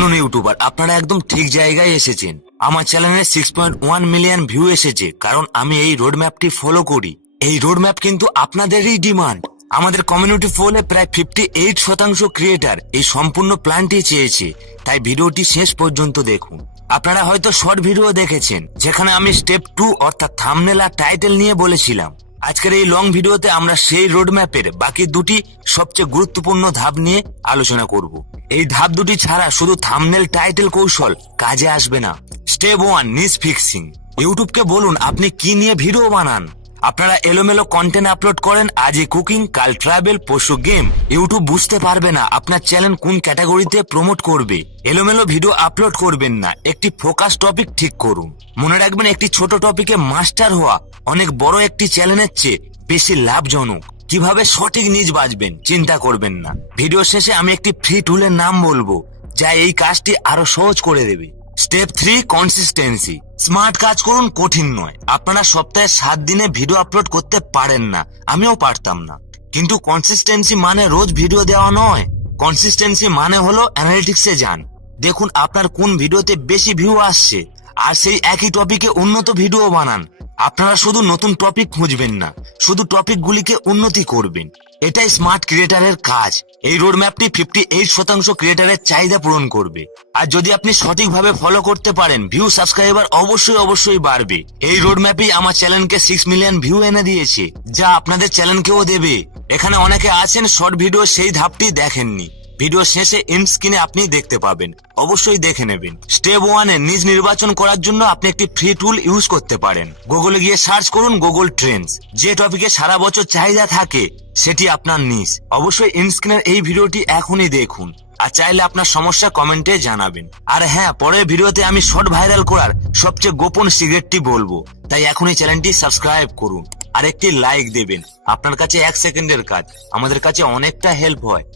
শুনুন ইউটিউবার, আপনারা একদম ঠিক জায়গায় এসেছেন। আমার চ্যানেলে 6.1 মিলিয়ন ভিউ এসেছে, কারণ আমি এই রোড ম্যাপটি ফলো করি। এই রোড ম্যাপ কিন্তু আপনাদেরই ডিমান্ড। আমাদের কমিউনিটি ফোনে প্রায় 58% ক্রিয়েটার এই সম্পূর্ণ প্ল্যানটি চেয়েছে, তাই ভিডিওটি শেষ পর্যন্ত দেখুন। আপনারা হয়তো শর্ট ভিডিও দেখেছেন, যেখানে আমি স্টেপ 2 অর্থাৎ থাম্বনেল আর টাইটেল নিয়ে বলেছিলাম। আজকের এই লং ভিডিওতে আমরা সেই রোড ম্যাপের বাকি দুটি সবচেয়ে গুরুত্বপূর্ণ ধাপ নিয়ে আলোচনা করব। এই ধাপ দুটি ছাড়া শুধু থাম্বনেল টাইটেল কৌশল কাজে আসবে না। স্টেপ 1, নিচ ফিক্সিং। ইউটিউবকে বলুন আপনি কি নিয়ে ভিডিও বানান। আপনারা এলোমেলো কন্টেন্ট আপলোড করেন, আজই কুকিং, কাল ট্রাভেল, পরশু গেম। ইউটিউব বুঝতে পারবে না আপনার চ্যানেল কোন ক্যাটাগরিতে প্রমোট করবে। এলোমেলো ভিডিও আপলোড করবেন না, একটি ফোকাস টপিক ঠিক করুন। মনে রাখবেন, একটি ছোট টপিকে মাস্টার হওয়া অনেক বড় একটি চ্যানেলের চেয়ে বেশি লাভজনক। কিভাবে সঠিক নিচ বাজবেন চিন্তা করবেন না। ভিডিও শেষে আমি একটি ফ্রি টুলের নাম বলবো, যা এই কাজটি আরো সহজ করে দেবে। Step 3, consistency. স্মার্ট কাজ করুন, কঠিন নয়। আপনারা সপ্তাহে 7 দিনে ভিডিও আপলোড করতে পারেন না, আমিও পারতাম না। কিন্তু কনসিস্টেন্সি মানে রোজ ভিডিও দেওয়া নয়। কনসিস্টেন্সি মানে হলো অ্যানালিটিক্সে যান, দেখুন আপনার কোন ভিডিওতে বেশি ভিউ আসছে, আর সেই একই টপিকে উন্নত ভিডিও বানান। আপনারা শুধু নতুন টপিক খুঁজবেন না, শুধু টপিকগুলিকে উন্নতি করবেন। এটাই স্মার্ট ক্রিয়েটারের কাজ। এই রোড ম্যাপটি 58% ক্রিয়েটারের চাহিদা পূরণ করবে। আর যদি আপনি সঠিকভাবে ফলো করতে পারেন, ভিউ সাবস্ক্রাইবার অবশ্যই বাড়বে। এই রোড ম্যাপই আমার চ্যানেলকে 6 মিলিয়ন ভিউ এনে দিয়েছে, যা আপনাদের চ্যানেলকেও দেবে। এখানে অনেকে আছেন শর্ট ভিডিও সেই ধাপটি দেখেননি। ভিডিও শেষে এন্ড স্ক্রিনে আপনি দেখতে পাবেন, অবশ্যই দেখে নেবেন। স্টেপ 1 এ নিজ নির্বাচন করার জন্য আপনি একটি ফ্রি টুল ইউজ করতে পারেন। গুগলে গিয়ে সার্চ করুন গুগল ট্রেন্ডস। যে টপিকে সারা বছর চাহিদা থাকে সেটি আপনার নিজ। অবশ্যই এন্ড স্ক্রিনের এই ভিডিওটি এখনই দেখুন, আর চাইলে আপনার সমস্যা কমেন্টে জানাবেন। আর হ্যাঁ, পরের ভিডিওতে আমি শর্ট ভাইরাল করার সবচেয়ে গোপন সিক্রেটটি বলবো, তাই এখনই চ্যানেলটি সাবস্ক্রাইব করুন আর একটি লাইক দেবেন। আপনার কাছে 1 সেকেন্ডের কাজ, আমাদের কাছে অনেকটা হেল্প হয়।